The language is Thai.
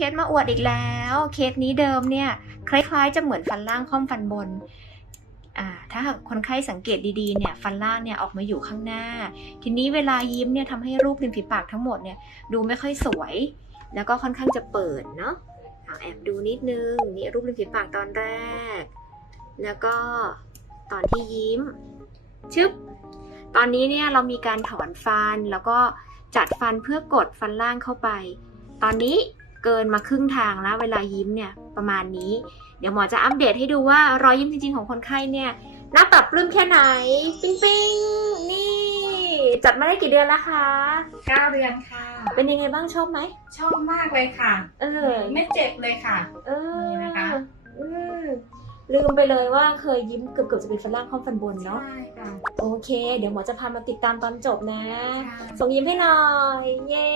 เคสมาอวดอีกแล้ว เคสนี้เดิมเนี่ย คล้ายๆ จะเหมือนฟันล่างค่อมฟันบนอ่าถ้าหากคนไข้สังเกตดีๆเนี่ยฟันล่างเนี่ยออกมาอยู่ข้างหน้า ทีนี้เวลายิ้มเนี่ยทำให้รูปริมฝีปากทั้งหมดเนี่ยดูไม่ค่อยสวย แล้วก็ค่อนข้างจะเปิดเนาะอะแอบดูนิดนึงนี่รูปริมฝีปากตอนแรก แล้วก็ตอนที่ยิ้ม ชึบ ตอนนี้เนี่ยเรามีการถอนฟันแล้วก็จัดฟันเพื่อกดฟันล่างเข้าไป ตอนนี้ เกินมาครึ่งทางแล้วเวลายิ้มเนี่ยประมาณนี้ เดี๋ยวหมอจะอัปเดตให้ดูว่ารอยยิ้มจริงๆของคนไข้เนี่ยน่าปรับปลื้มแค่ไหน ปิ๊งปิ๊งนี่ จัดมาได้กี่เดือนแล้วคะเก้าเดือนค่ะ เป็นยังไงบ้างชอบไหม ชอบมากเลยค่ะ เออ ไม่เจ็บเลยค่ะ เออนี่นะคะอืมลืมไปเลยว่าเคยยิ้มเกือบๆจะเป็นฟันล่างค่อมฟันบนเนาะ ใช่ค่ะ โอเค เดี๋ยวหมอจะพามาติดตามตอนจบนะค่ะส่งยิ้มให้หน่อย เย้